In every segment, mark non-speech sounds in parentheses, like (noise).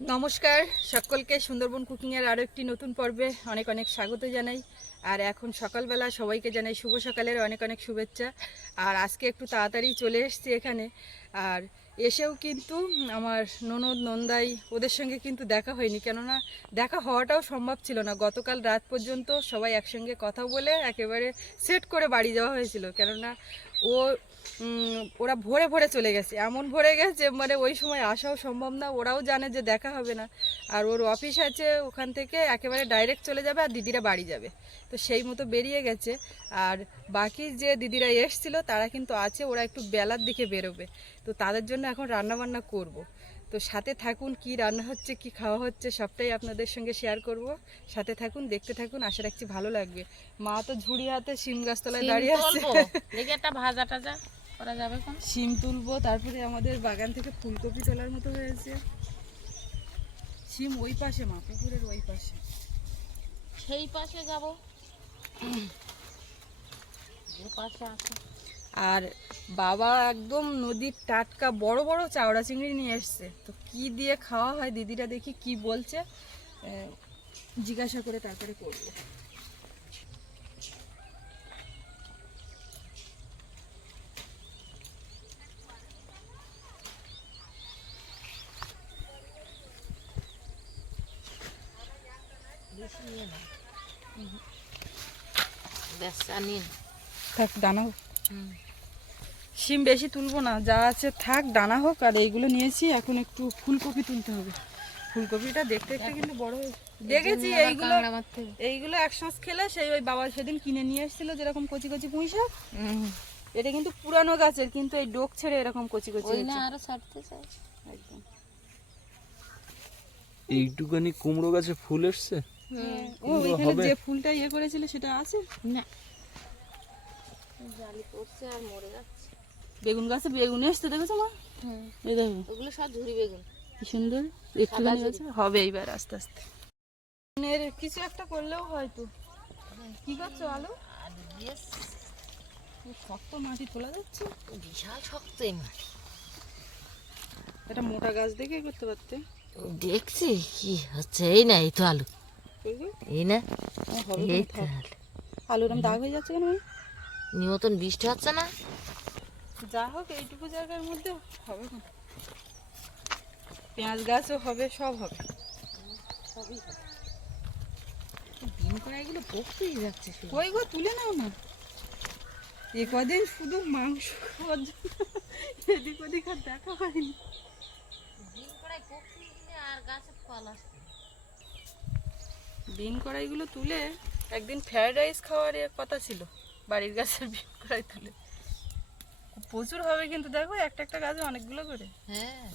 নমস্কার সকলকে। সুন্দরবন কুকিংয়ের আরও একটি নতুন পর্বে অনেক অনেক স্বাগত জানাই। আর এখন সকালবেলা সবাইকে জানাই শুভ সকালের অনেক অনেক শুভেচ্ছা। আর আজকে একটু তাড়াতাড়ি চলে এসেছি এখানে। আর এসেও কিন্তু আমার ননদ, নন্দাই ওদের সঙ্গে কিন্তু দেখা হয়নি। কেননা দেখা হওয়াটাও সম্ভব ছিল না। গতকাল রাত পর্যন্ত সবাই একসঙ্গে কথা বলে একেবারে সেট করে বাড়ি যাওয়া হয়েছিল। কেননা ও ওরা ভোরে ভোরে চলে গেছে। এমন ভরে গেছে মানে ওই সময় আসাও সম্ভব না, ওরাও জানে যে দেখা হবে না। আর ওর অফিস আছে ওখান থেকে একেবারে ডাইরেক্ট চলে যাবে আর দিদিরা বাড়ি যাবে। তো সেই মতো বেরিয়ে গেছে। আর বাকি যে দিদিরা এসছিল, তারা কিন্তু আছে, ওরা একটু বেলার দিকে বেরোবে। তো তাদের জন্য এখন রান্না বান্না করব। তো সাথে থাকুন কি রান্না হচ্ছে কি খাওয়া হচ্ছে সবটাই আপনাদের সঙ্গে শেয়ার করব। সাথে থাকুন দেখতে থাকুন আশা রাখছি ভালো লাগবে। মা তো ঝুড়ি হাতে শিম গাছতলায় সিম দাঁড়িয়ে আছে। দেখি একটা ভাজা টাজা করা যাবে কোন? শিম তুলবো তারপরে আমাদের বাগান থেকে ফুলকপি তোলার মতো হয়েছে। শিম ওই পাশে মা পুকুরের ওই পাশে। সেই পাশে যাব। যে পাশে আছে। আর বাবা একদম নদীর টাটকা বড় বড় চাওড়া চিংড়ি নিয়ে এসছে। তো কি দিয়ে খাওয়া হয় দিদিরা দেখি কি বলছে জিজ্ঞাসা করে তারপরে করব। দানা হোক শিম বেশি তুলবো না যা আছে থাক দানা হোক আর এইগুলো নিয়েছি এখন একটু ফুলকপি তুলতে হবে। ফুলকপিটা দেখতে দেখতে কিন্তু বড় হয়েছে দেখেছি এইগুলো। এইগুলো একসাথ খেলে সেই ওই বাবা সেদিন কিনে নিয়ে এসেছিল যেরকম কচি কচি পুঁই শাক। এটা কিন্তু পুরানো গাছের কিন্তু এই ডোক ছেড়ে এরকম কচি কচি হয়েছে। আরও ছাড়তে চাই একদম। এইটুকানি কুমড়ো গাছে ফুল এসছে? ও ওইখানে যে ফুলটা ইয়ে করেছিল সেটা আছে? না। জালি পড়ছে আর মরে যাচ্ছে। বেগুন গাছে বেগুন এসছে দেখেছ মা? এই দেখো। ওগুলো সব ঝুড়ি বেগুন। কি সুন্দর। একটুখানি হবে এইবার আস্তে আস্তে। কিছু একটা করলেও হয়তো কি করছ আলু? শক্ত মাটি তোলা যাচ্ছে। বিশাল শক্ত এই মাটি। এটা মোটা গাছ দেখে করতে পারতে। দেখছি কি হচ্ছে? এই না এই তো আলু। এই না এই তো আলু। আলুর দাগ হয়ে যাচ্ছে কেন নিমতন বৃষ্টি হচ্ছে না? যা হোক এইটুকু জায়গার মধ্যে হবে না। পেঁয়াজ গাছও হবে সব হবে। সবই দিন করে এগুলো পকতেই যাচ্ছে ওই গো তুলে নাও না। এ কদিন শুধু মাংস খাওয়ার জন্য এদিক ওদিক আর দেখা হয়নি। দিন গেলে আর গাছে ফল আসছে বিন কড়াইগুলো তুলে একদিন ফ্রাইড রাইস খাওয়ার কথা ছিল বাড়ির গাছের বিন কড়াই তুলে। প্রচুর হবে কিন্তু দেখো একটা একটা গাছে অনেকগুলো করে। হ্যাঁ।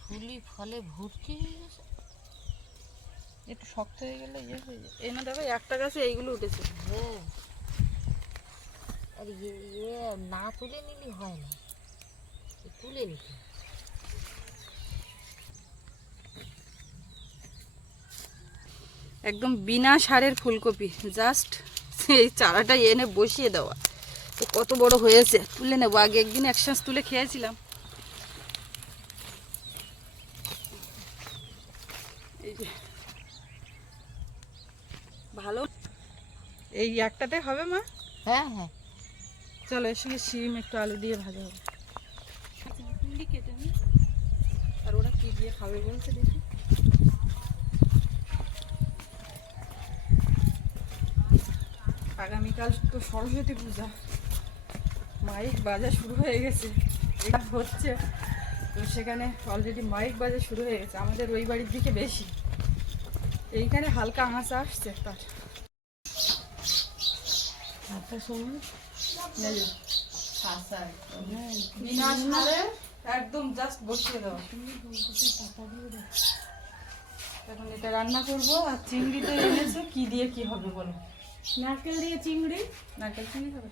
ফুলি ফলে ভর্তি একটু শক্ত হয়ে গেলে ইয়ে হয়ে যায়। এই না দেখো একটা গাছে এইগুলো উঠেছে। হ্যাঁ। আর ইয়ে ইয়ে না তুলে নিলে হয় না। তুলে নিতে একদম বিনা সারের ফুলকপি জাস্ট এই চারাটা এনে বসিয়ে দেওয়া। তো কত বড় হয়েছে? তুলে নেব। আগে একদিন একসাথ তুলে খেয়েছিলাম। এই যে। ভালো। এই একটাতে হবে মা? হ্যাঁ হ্যাঁ। চলো এর সঙ্গে শিম একটু আলু দিয়ে ভাজা হবে। চিংড়ি কেটে নি আর ওরা কি দিয়ে খাবে বলছে দেখি। আগামীকাল তো সরস্বতী পূজা। মাইক বাজা শুরু হয়ে গেছে। এটা হচ্ছে। তো সেখানে অলরেডি মাইক বাজা শুরু হয়ে গেছে। আমাদের ওই বাড়ির দিকে বেশি। এইখানে হালকা আঁচ আসছে তার। একটা সময় এই যে। বিনা সারে একদম জাস্ট বসিয়ে দাও। এখন এটা রান্না করব আর চিংড়ি তো এনেছে। কি দিয়ে কি হবে বলো? নারকেল দিয়ে চিংড়ি। নারকেল চিংড়ি হবে?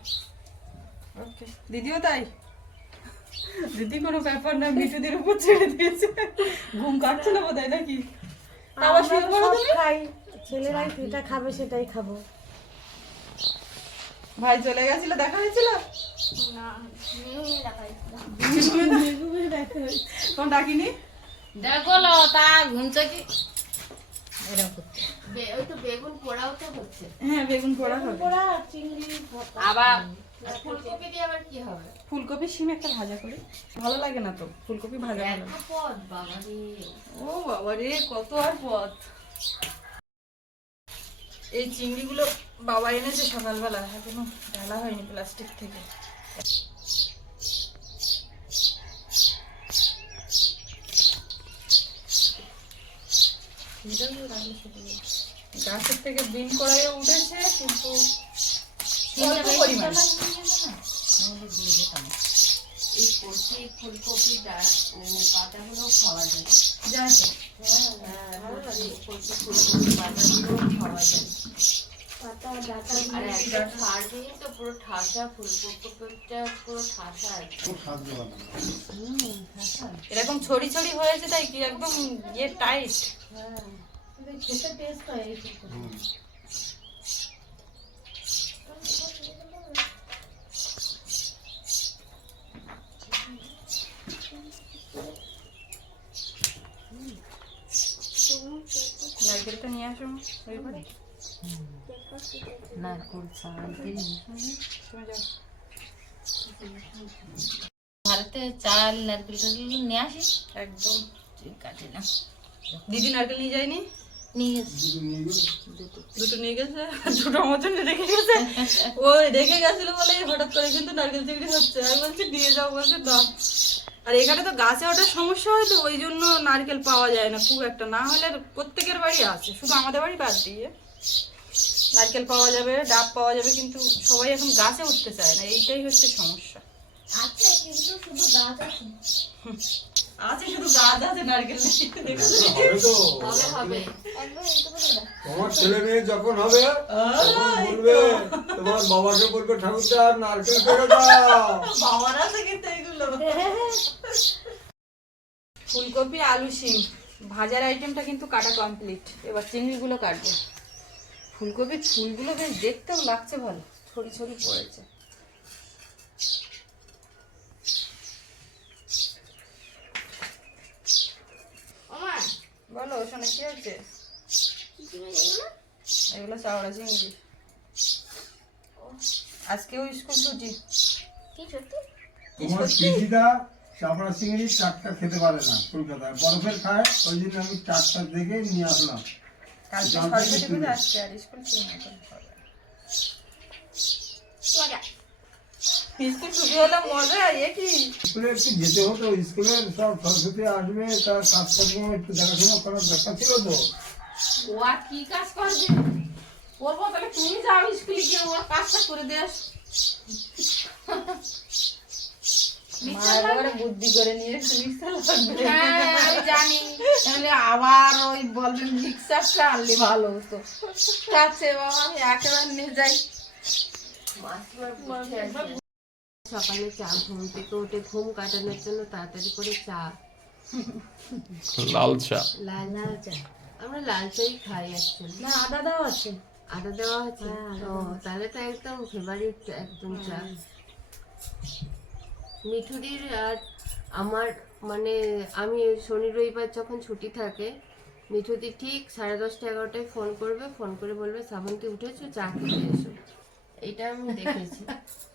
ওকে দিদিও তাই? দিদি কোনো ব্যাপার না মিঠুদের উপর ছেড়ে দিয়েছে। ঘুম কাটছে না বোধ নাকি? আবার শুয়ে পড়ো তুমি? খাই। ছেলেরাই যেটা খাবে সেটাই খাব। ভাই চলে গেছিল দেখা হয়েছিল? তখন ডাকিনি? দেখো লো, তা ঘুমছে কি? ওই তো বেগুন পোড়াও তো হচ্ছে। হ্যাঁ বেগুন পোড়া হবে। পোড়া চিংড়ি আবার ফুলকপি দিয়ে আবার কি হবে? ফুলকপি শিম একটা ভাজা করি। ভালো লাগে না তো? ফুলকপি ভাজা ভালো পদ বাবা রে ও বাবা রে কত আর পথ এই চিংড়িগুলো বাবা এনেছে সকালবেলা। এখনও ঢালা হয়নি প্লাস্টিক থেকে। গাছের থেকে বিন করাই উঠেছে কিন্তু অল্প পরিমাণ? এই কচি ফুলকপি পাতাগুলো খাওয়া যায়। যাচ্ছে হ্যাঁ, কচি ফুলকপি পাতাগুলো খাওয়া যায়। পাতা ডাটা আর একটা তো পুরো ঠাসা ফুলকপিটা পুরো ঠাসা এরকম ছড়ি ছড়ি হয়েছে তাই কি একদম ইয়ে টাইট হ্যাঁ। কিন্তু খেতে টেস্ট হয় এই ফুলকপি। নারকেলটা নিয়ে আসো এবারে নারকোল ভারতে চাল নারকেল টারকেল নিয়ে আসিস একদম ঠিক আছে না দিদি নারকেল নিয়ে যায়নি নিয়ে গেছি দুটো নিয়ে গেছে দুটো মতন রেখে গেছে ও রেখে গেছিল বলে হঠাৎ করে কিন্তু নারকেল চিংড়ি হচ্ছে আমি বলছি নিয়ে যাও বলছে দাও আর এখানে তো গাছে ওটা সমস্যা হয় তো ওই জন্য নারকেল পাওয়া যায় না খুব একটা। না হলে প্রত্যেকের বাড়ি আছে শুধু আমাদের বাড়ি বাদ দিয়ে। নারকেল পাওয়া যাবে ডাব পাওয়া যাবে কিন্তু সবাই এখন গাছে উঠতে চায় না এইটাই হচ্ছে সমস্যা। আচ্ছা কিন্তু শুধু গাছ আছে। আছে শুধু গাছ আছে নারকেল? হবে তো। হবে তোমার ছেলে মেয়ে যখন হবে বলবে তোমার বাবাকে বলবে ঠাকুরদা নারকেল পেড়ে দাও। বাবার আছে কিন্তু এগুলো। ফুলকপি আলু শিম ভাজার আইটেমটা কিন্তু কাটা কমপ্লিট এবার চিংড়িগুলো কাটবে। ফুলকপির ফুলগুলো বেশ দেখতেও লাগছে ভালো। ছড়ি ছড়ি পড়েছে। বলো ওখানে কি আছে? এগুলো চাওড়া চিংড়ি আজকেও স্কুল ছুটি। কি ছুটি? তোমার পিসিটা চাপড়া চিংড়ি চারটা খেতে পারে না কলকাতায়। বরফের খায় ওই জন্য আমি চারটা দেখে নিয়ে আসলাম। কালকে সরস্বতী তুলে। আসছে আর স্কুল ছুটি না করলে হবে না। মজা স্কুল ছুটি হলে মজা এ কি? স্কুলে একটু যেতে হতো স্কুলে সব সরস্বতী আসবে তার কাজকর্ম একটু দেখাশোনা করার দরকার ছিল তো। ও আর কি কাজ করবে? ওর তুমি যাও স্কুলে গিয়ে ওর কাজটা করে দিয়ে আস। বুদ্ধি করে নিয়ে হ্যাঁ জানি। তাহলে আবার ওই বলবেন মিক্সারটা আনলে ভালো হতো। কাছে বাবা আমি একেবারে নিয়ে যাই। সকালে চা ঘুম থেকে উঠে ঘুম কাটানোর জন্য তাড়াতাড়ি করে চা। লাল চা। লাল লাল চা। আমরা লাল চাই খাই অ্যাকচুয়ালি না আদা দাও আছে। আদা দেওয়া আছে? ও তাহলে তো একদম ফেভারিট একদম চা। মিঠুদির আর আমার মানে আমি শনি রবিবার যখন ছুটি থাকে মিঠুদি ঠিক সাড়ে দশটা এগারোটায় ফোন করবে ফোন করে বলবে শ্রাবন্তী উঠেছো? চা খেতে এসো। এটা আমি দেখেছি। (laughs)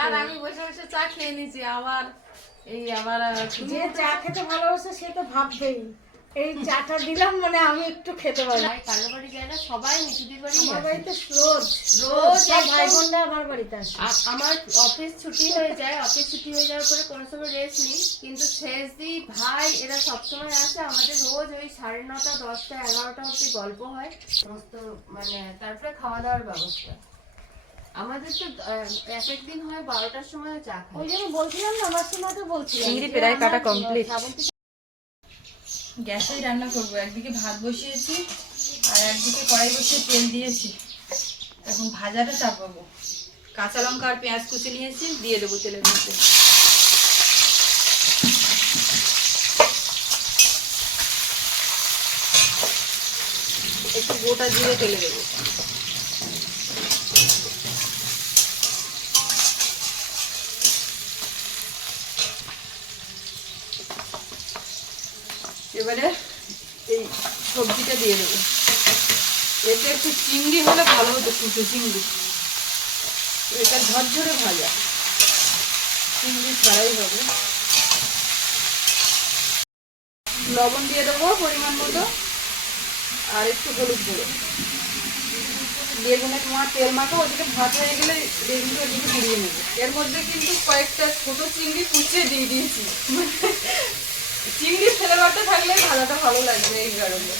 আর আমি বসে বসে চা খেয়ে নিয়েছি আবার এই আবার যে চা খেতে ভালোবাসে সে তো ভাববেই। এই চাটা দিলাম মানে আমি একটু খেতে পারি ভাই বাড়ি যায় না সবাই মিঠুদির বাড়ি আমার বাড়িতে রোজ রোজ ভাই বোনরা আমার বাড়িতে আসে। আমার অফিস ছুটি হয়ে যায় অফিস ছুটি হয়ে যাওয়ার পরে কোনো সময় রেস্ট নিই কিন্তু শেষ দিই ভাই এরা সবসময় আসে আমাদের রোজ ওই সাড়ে নটা দশটা এগারোটা অবধি গল্প হয় সমস্ত মানে তারপরে খাওয়া দাওয়ার ব্যবস্থা। আমাদের তো এক এক দিন হয় বারোটার সময় চা খাই। ওই জন্য বলছিলাম না আমার সময় তো বলছিলাম চিংড়ি প্রায় কাটা আমার গ্যাসেই রান্না করব। একদিকে ভাত বসিয়েছি আর একদিকে কড়াই বসিয়ে তেল দিয়েছি। এখন ভাজাটা চাপাবো। কাঁচা লঙ্কা আর পেঁয়াজ কুচি নিয়েছি দিয়ে দেবো তেলের মধ্যে। একটু গোটা জিরে তেলে দেবো। এবারে এই সবজিটা দিয়ে দেবো। এতে একটু চিংড়ি হলে ভালো হতো কুচো চিংড়ি। এটা ঝরঝরে ভাজা। চিংড়ি ছাড়াই হবে। লবণ দিয়ে দেবো পরিমাণ মতো, আর একটু হলুদ গুঁড়ো। বেগুনে তোমার তেল মাখা, ওদিকে ভাত হয়ে গেলে বেগুনটা ওদিকে ঘুরিয়ে নেবে। এর মধ্যে কিন্তু কয়েকটা ছোট চিংড়ি কুচিয়ে দিয়ে দিয়েছি। চিংড়ি ফেলে বাটা থাকলে ভাজাটা ভালো লাগবে এই কারণে।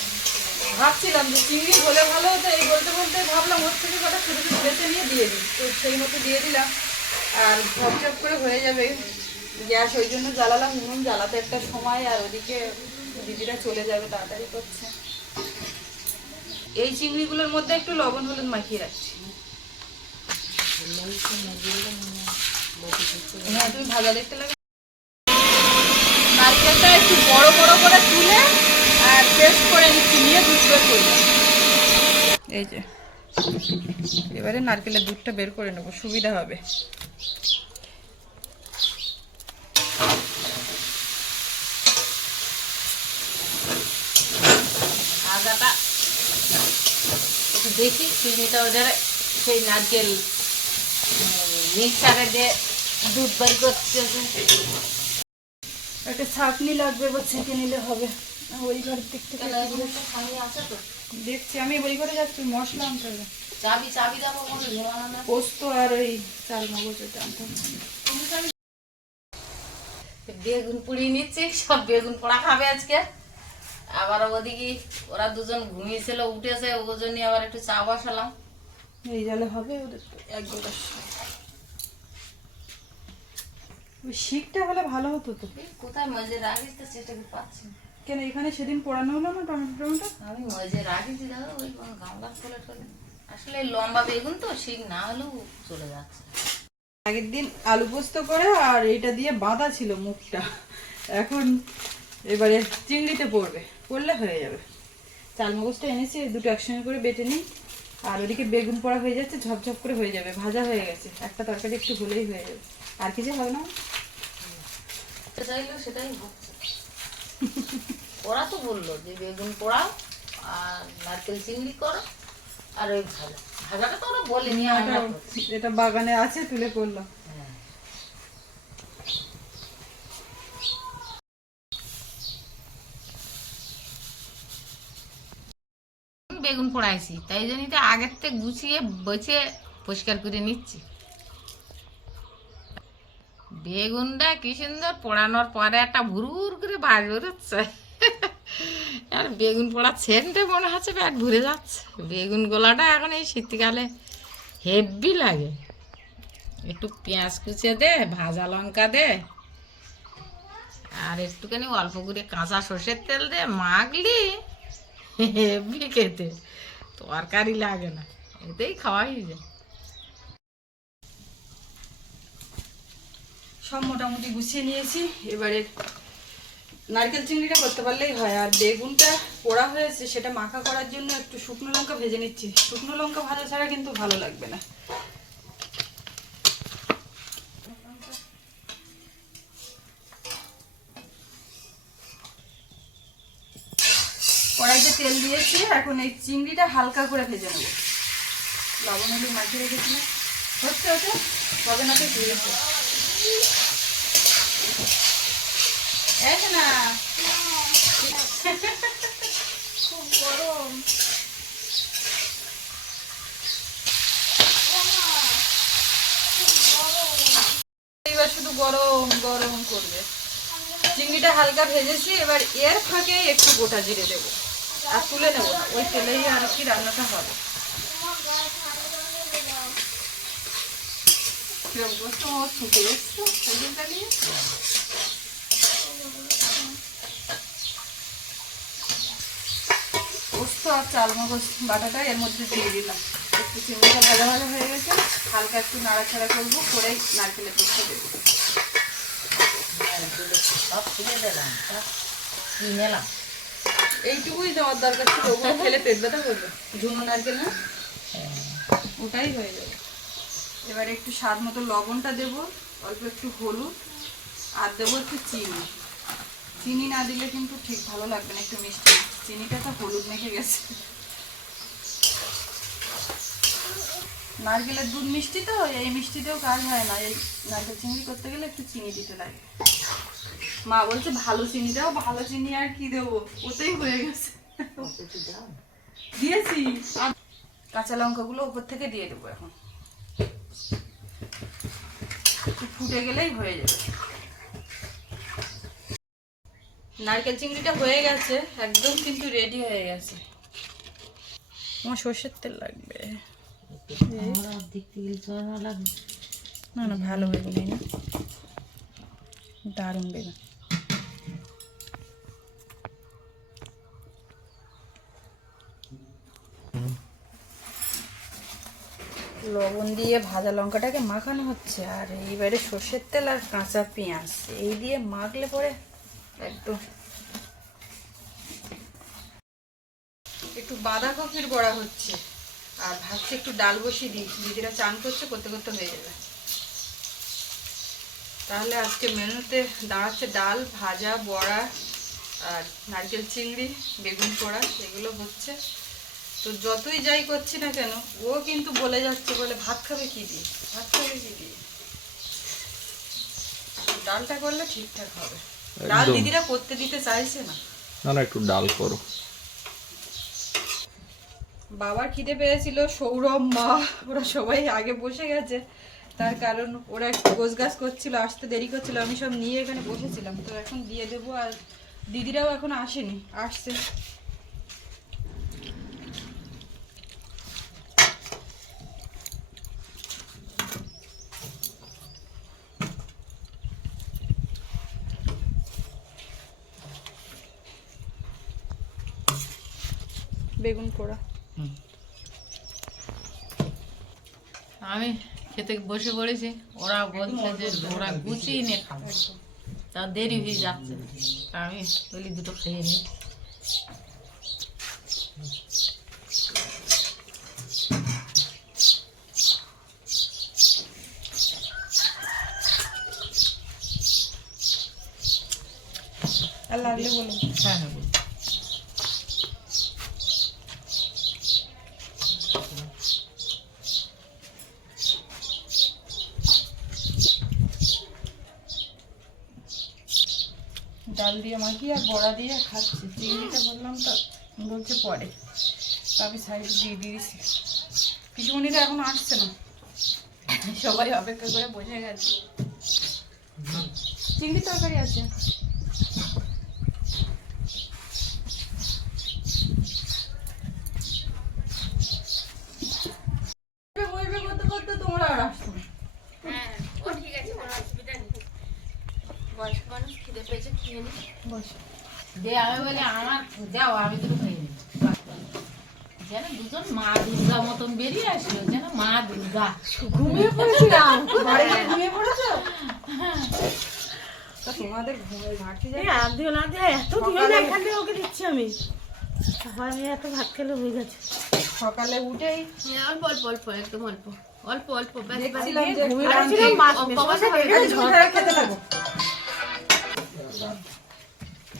ভাবছিলাম যে চিংড়ি হলে ভালো হতো এই বলতে বলতে ভাবলাম ওর থেকে কটা ছোটো ছোটো বেছে নিয়ে দিয়ে দিই। তো সেই মতো দিয়ে দিলাম আর ঝপঝপ করে হয়ে যাবে। গ্যাস ওই জন্য জ্বালালাম নুন জ্বালাতে একটা সময় আর ওদিকে দিদিরা চলে যাবে তাড়াতাড়ি করছে। এই চিংড়িগুলোর মধ্যে একটু লবণ হলুদ মাখিয়ে রাখছি। হ্যাঁ তুমি ভাজা দেখতে লাগে? নারকেলটা একটু বড় বড় করে তুলে আর পেস্ট করে নিচ্ছি নিয়ে দুধ বের করব। এই যে। এবারে নারকেলের দুধটা বের করে নেব, সুবিধা হবে। একটু দেখি, চিনিটা ওদের সেই নারকেল মিক্সারে দিয়ে দুধ বের করছে একটা ছাঁকনি লাগবে বা ছেঁকে নিলে হবে। ওই ঘরের দিক থেকে। দেখছি আমি ওই ঘরে যাচ্ছি মশলা আনতে হবে। চাবি চাবি কোনো পোস্ত আর ওই চাল মগজ ওটা আনতে হবে। বেগুন পুড়িয়ে নিচ্ছি সব বেগুন পোড়া খাবে আজকে। আবার ওদিকে ওরা দুজন ঘুমিয়েছিল উঠেছে ওর জন্য আবার একটু চা বসালাম। এই জালে হবে ওদের এক গ্লাস ওই শিকটা হলে ভালো হতো তো। কোথায় মজে রাখিস তো সেটা কি পাচ্ছি কেন এখানে সেদিন পোড়ানো হলো না টমেটো টমেটো? আমি মজে রাখিছি দাদা ওই কোনো গামলার ফলে টলে আসলে লম্বা বেগুন তো শিক না হলেও চলে যাচ্ছে। আগের দিন আলু পোস্ত করে আর এটা দিয়ে বাঁধা ছিল মুখটা। এখন এবারে চিংড়িতে পড়বে পড়লে হয়ে যাবে। চাল মগজটা এনেছি দুটো একসঙ্গে করে বেটে নিই। আর ওদিকে বেগুন পোড়া হয়ে যাচ্ছে ঝপঝপ করে হয়ে যাবে ভাজা হয়ে গেছে। একটা তরকারি একটু হলেই হয়ে যাবে। আর কিছু হবে না। তো চাইলেও সেটাই হচ্ছে ওরা তো বলল যে বেগুন পোড়াও আর নারকেল চিংড়ি করো আর ওই ভাজা। ভাজাটা তো ওরা বলেনি এটা- বাগানে আছে তুলে করলাম হ্যাঁ। বেগুন পোড়াইছি তাই জন্যই তো আগের থেকে গুছিয়ে বেছে পরিষ্কার করে নিচ্ছি। বেগুনটা কি সুন্দর পোড়ানোর পরে একটা ভুরুর করে বাজ বেরোচ্ছে। আর বেগুন পোড়া সেন্টে মনে হচ্ছে পেট ভরে যাচ্ছে। বেগুন গোলাটা এখন এই শীতকালে হেভি লাগে। একটু পেঁয়াজ কুচিয়ে দে, ভাজা লঙ্কা দে, আর একটুখানি অল্প করে কাঁচা সর্ষের তেল দে মাগলি হেভি খেতে। তরকারি লাগে না। এতেই খাওয়াই যায়। সব মোটামুটি গুছিয়ে নিয়েছি। এবারে নারকেল চিংড়িটা করতে পারলেই হয়। আর বেগুনটা পোড়া হয়েছে, সেটা মাখা করার জন্য একটু শুকনো লঙ্কা ভেজে নিচ্ছি। শুকনো লঙ্কা ভাজা ছাড়া কিন্তু ভালো লাগবে না। কড়াইতে তেল দিয়েছি। এখন এই চিংড়িটা হালকা করে ভেজে নেব। লবণ হলুদ মাখিয়ে রেখেছিলাম। হচ্ছে হচ্ছে তবে না তো দিয়েছে এই যে না খুব গরম এবার শুধু গরম গরম করবে। চিংড়িটা হালকা ভেজেছি, এবার এর ফাঁকে একটু গোটা জিরে দেবো। আর তুলে নেব না, ওই তেলেই আর কি রান্নাটা হবে। করছ? ও ছুটে এসছো সাইকেলটা নিয়ে। পোস্ত আর চাল মগজ বাটাটা এর মধ্যে দিয়ে দিলাম। একটু চিংড়িটা ভাজা ভাজা হয়ে গেছে। হালকা একটু নাড়াচাড়া করব করেই নারকেলের পোস্ত দেবো। সব তুলে দিলাম তা নিলাম? এইটুকুই দেওয়ার দরকার ছিল। ওগুলো খেলে পেট ব্যথা করবে। ঝুনো নারকেল না? ওটাই হয়ে যাবে। এবারে একটু স্বাদ মতো লবণটা দেবো অল্প একটু হলুদ আর দেবো একটু চিনি। চিনি না দিলে কিন্তু ঠিক ভালো লাগবে না একটু মিষ্টি। চিনিটা তো হলুদ মেখে গেছে। নারকেলের দুধ মিষ্টি তো, এই মিষ্টিতেও কাজ হয় না। এই নারকেল চিংড়ি করতে গেলে একটু চিনি দিতে লাগে। মা বলছে, ভালো চিনি দাও, ভালো চিনি আর কি দেবো? ওতেই হয়ে গেছে। দিয়েছি। কাঁচা লঙ্কাগুলো উপর থেকে দিয়ে দেবো এখন। ফুটে গেলেই হয়ে যাবে। নারকেল চিংড়িটা হয়ে গেছে একদম কিন্তু রেডি হয়ে গেছে। আমার সর্ষের তেল লাগবে। না না ভালো বেগুন এই না। দারুণ বেগুন। লবণ দিয়ে ভাজা লঙ্কাটাকে মাখানো হচ্ছে আর এইবারে সর্ষের তেল আর কাঁচা পেঁয়াজ এই দিয়ে মাখলে পরে একটু বাঁধাকপির বড়া হচ্ছে। আর ভাবছি একটু ডাল বসিয়ে দিই। দিদিরা চান করছে, করতে করতে হয়ে যাবে। তাহলে আজকে মেনুতে দাঁড়াচ্ছে ডাল, ভাজা, বড়া আর নারকেল চিংড়ি, বেগুন পোড়া, এগুলো হচ্ছে। তো যতই যাই করছি না কেন, ও কিন্তু বলে যাচ্ছে, বলে ভাত খাবে কি দিয়ে? ভাত খাবে কি দিয়ে? ডালটা করলে ঠিকঠাক হবে। ডাল দিদিরা করতে দিতে চাইছে না। না না একটু ডাল করো। বাবার খিদে পেয়েছিল সৌরভ মা ওরা সবাই আগে বসে গেছে। তার কারণ ওরা একটু গোছগাছ করছিল আসতে দেরি করছিল আমি সব নিয়ে এখানে বসেছিলাম। তো এখন দিয়ে দেবো আর দিদিরাও এখন আসেনি আসছে। বেগুন পোড়া। আমি খেতে বসে পড়েছি ওরা বলছে যে ওরা গুছিয়ে নিয়ে খাবে। তা দেরি হয়ে যাচ্ছে। আমি বলি দুটো খেয়ে নিই। লাগলে বলুন। হ্যাঁ হ্যাঁ ডাল দিয়ে মাখি আর বড়া দিয়ে খাচ্ছি। চিংড়িটা বললাম তো, বলছে পরে। আমি সাইডে দিয়ে দিয়েছি। পিসুমণিটা এখন আসছে না। সবাই অপেক্ষা করে বসে গেছে। চিংড়ি তরকারি আছে। হ্যাঁ বয়স্ক মানুষ খিদে পেয়েছে দে আমি বলি আমার দাও আমি দুটো খেয়ে যেন দুজন মা দুর্গা মতন বেরিয়ে আসলো যেন মা দুর্গা। ঘুমিয়ে পড়েছিলাম। বাড়িতে ঘুমিয়ে পড়েছো? তোমাদের ঘুমের ঘাটতি যায় এই না দিয়ে এত দিও না এখান থেকে ওকে দিচ্ছি আমি। আমি এত ভাত খেলে হয়ে গেছে। সকালে উঠেই অল্প অল্প অল্প একদম অল্প। অল্প অল্প ব্যাস, ব্যাস। দেখছিলাম যে আর মাছ ও, মেশো। বাবা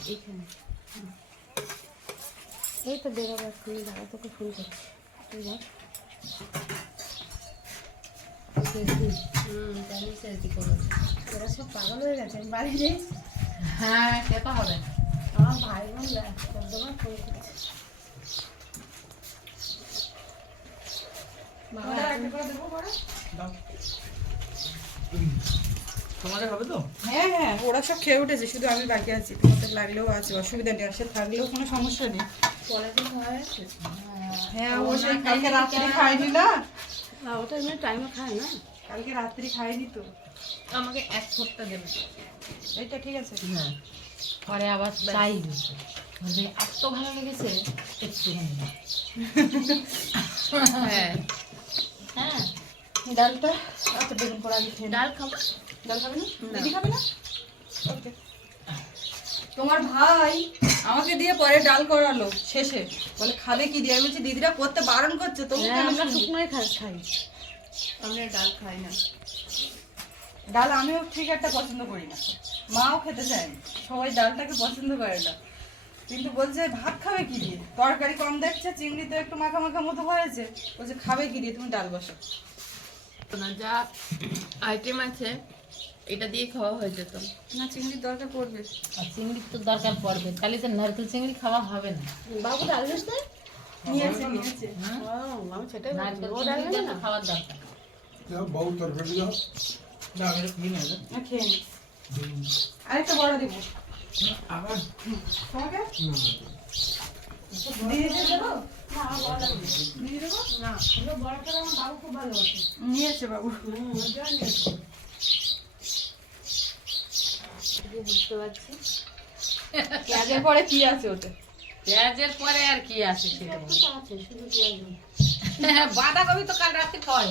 এই যে ঝোল ছাড়া খেতে থাকো এই তো বেরোবার ফুল দাঁড়া তোকে ফুল করছি। তুই ধর। হুম জানি সেরকম করেছে ওরা সব পাগল হয়ে গেছে আমি বাড়ি নেই হ্যাঁ খেতে হবে। আমার ভাই বোন কতবার ফুল করছে। বাবা একটা করে দেবো? তোমাদের হবে তো? হ্যাঁ হ্যাঁ ওরা সব খেয়ে উঠেছে শুধু আমি বাকি আছি তোমাদের লাগলেও আছে অসুবিধা নেই আসে থাকলেও কোনো সমস্যা নেই। হ্যাঁ ও সেই কালকে রাত্রি খায়নি না? ওটা এমনি টাইমে খায় না। কালকে রাত্রি খায়নি তো? আমাকে এক ফোঁটটা দেবে। এইটা ঠিক আছে। হ্যাঁ পরে আবার চাই বলবে এত ভালো লেগেছে একটু হ্যাঁ। হ্যাঁ ডালটা আচ্ছা বেগুন পোড়া ডাল খাব? ডাল খাবে না? দিদি খাবে না? ওকে তোমার ভাই আমাকে দিয়ে পরে ডাল করালো শেষে। বলে খাবে কি দিয়ে? আমি বলছি দিদিরা করতে বারণ করছে তো হ্যাঁ আমরা শুকনোই খাই। খাই আমরা ডাল খাই না। ডাল আমিও ঠিক একটা পছন্দ করি না। মাও খেতে চায় না। সবাই ডালটাকে পছন্দ করে না। কিন্তু বলছে ভাত খাবে কি দিয়ে? তরকারি কম দেখছে চিংড়ি তো একটু মাখা মাখা মতো হয়েছে। বলছে খাবে কি দিয়ে? তুমি ডাল বসো না যা আইটেম আছে এটা দিয়ে খাওয়া হয়ে যেত। না চিংড়ির দরকার পড়বে। আর চিংড়ির তো দরকার পড়বে। তাহলে তো নারকেল চিংড়ি খাওয়া হবে না। বাবু ডাল দিস নিয়েছে নিয়েছে আমি সেটাই নারকেল চিংড়ি তো খাওয়ার দরকার। তরকারি দাও না, খেয়ে নি। আরেকটা বড় দিব। তোমাকে? দিয়ে দিয়ে দেবো? দিয়ে দেবো? বড়টা বাবু বুঝতে পারছি। পেঁয়াজের পরে কি আছে ওতে? পেঁয়াজের পরে আর কি আছে সেটা বলো। আছে শুধু পেঁয়াজ বাঁধাকপি তো কাল রাতে খাওয়াই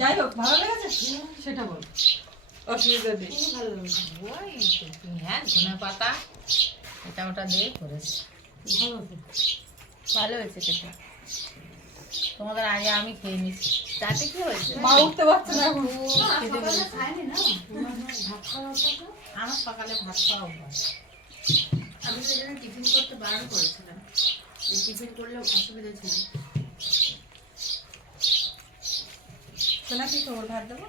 যাই হোক ভালো লেগেছে? সেটা বল। অসুবিধা নেই। ওই তো পেঁয়াজ ধনে পাতা এটা ওটা দিয়ে করেছি। ভালো হয়েছে খেতে। তোমাদের আগে আমি খেয়ে নিচ্ছি। তাতে কি হয়েছে? মা উঠতে পারছে না এখন। সকালে খায়নি না? ভাত খাওয়া আমার সকালে ভাত খাওয়া অভ্যাস। আমি তো টিফিন করতে বারণ করেছিলাম। এই টিফিন করলে অসুবিধা ছিল। শোনা কি খবর? ভাত দেবো?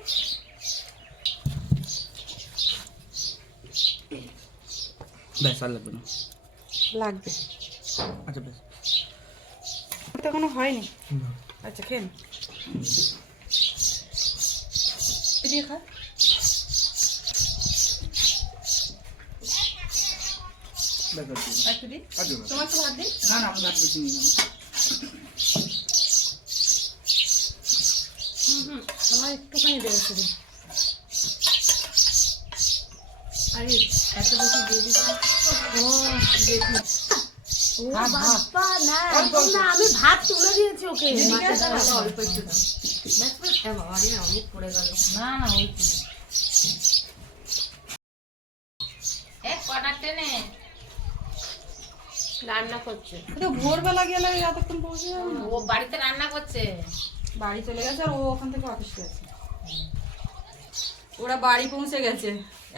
ব্যাস আর লাগবে না। লাগবে। আচ্ছা বেশ। তো এখনও হয়নি? আচ্ছা খেন দিয়ে খা। আচ্ছা। তোমার তো ভাত দিই? না না ভাত বেশি নিয়ে আমার একটুখানি দেবে শুধু আরে এত বেশি দিয়ে দিচ্ছি? ও বাপ্পা, না, একদম না, রান্না করছে ভোরবেলা গেলে এতক্ষণ পৌঁছে ও বাড়িতে রান্না করছে বাড়ি চলে গেছে আর ও ওখান থেকে অফিস গেছে ওরা বাড়ি পৌঁছে গেছে।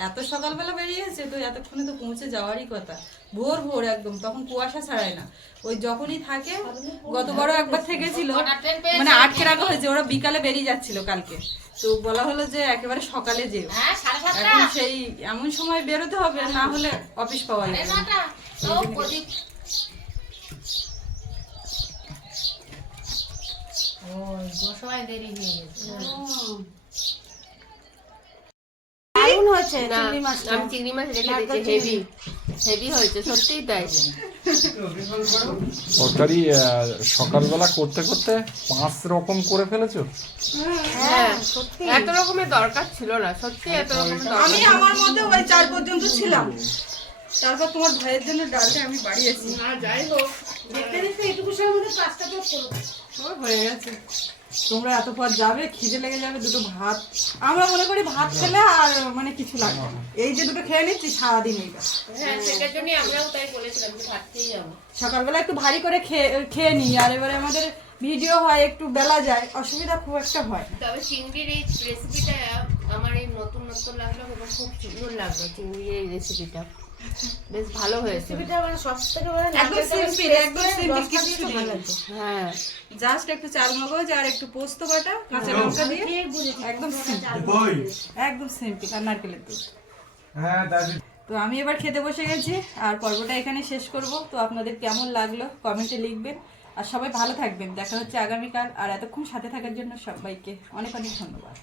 এত সকালবেলা বেরিয়েছে তো এতক্ষণে তো পৌঁছে যাওয়ারই কথা। ভোর ভোর একদম তখন কুয়াশা ছাড়ায় না। ওই যখনই থাকে গতবারও একবার থেকেছিল। পেয়েছে? মানে আটকে রাখা হয়েছে ওরা বিকালে বেরিয়ে যাচ্ছিল কালকে। তো বলা হলো যে একেবারে সকালে যেও। হ্যাঁ এখন সেই এমন সময় বেরোতে হবে না হলে অফিস পাওয়া যাবে হয়ে হয়েছে আমি চিংড়ি মাছ রেখে দিয়েছি হেভি। হেভি হয়েছে সত্যিই তাই। তরকারি সকালবেলা করতে করতে পাঁচ রকম করে ফেলেছো? হ্যাঁ এত রকমের দরকার ছিল না সত্যি এত রকমের আমি আমার মধ্যে ওই চার পর্যন্ত ছিলাম। তারপর তোমার ভাইয়ের জন্য ডালটা আমি বাড়িয়েছি। না যাই হোক। দেখতে দেখতে এটুকু সময়ের মধ্যে পাঁচটা ও হয়ে গেছে। তোমরা এত পর যাবে খিদে লেগে যাবে দুটো ভাত। আমরা মনে করি ভাত খেলে আর মানে কিছু লাগবে না। এই যে দুটো খেয়ে নিচ্ছি সারাদিন এইটা হ্যাঁ সেটার জন্যই আমরাও তাই বলেছিলাম যে ভাত খেয়ে যাব। সকালবেলা একটু ভারী করে খেয়ে খেয়ে নিই আর এবারে আমাদের ভিডিও হয় একটু বেলা যায় অসুবিধা খুব একটা হয়। তবে চিংড়ির এই রেসিপিটা আমার এই নতুন নতুন লাগল এবং খুব সুন্দর লাগল চিংড়ির এই রেসিপিটা বেশ ভালো হয়েছে। রেসিপিটা মানে সব থেকে একদম সিম্পল একদম সিম্পল কিছু নেই। হ্যাঁ। জাস্ট একটু চাল মগজ আর একটু পোস্ত বাটা কাঁচা লঙ্কা দিয়ে। একদম সিম্পল একদম সিম্পল আর নারকেলের দুধ। হ্যাঁ দাদি তো আমি এবার খেতে বসে গেছি আর পর্বটা এখানে শেষ করব। তো আপনাদের কেমন লাগল কমেন্টে লিখবেন। আর সবাই ভালো থাকবেন। দেখা হচ্ছে আগামীকাল। আর এতক্ষণ সাথে থাকার জন্য সবাইকে অনেক অনেক ধন্যবাদ।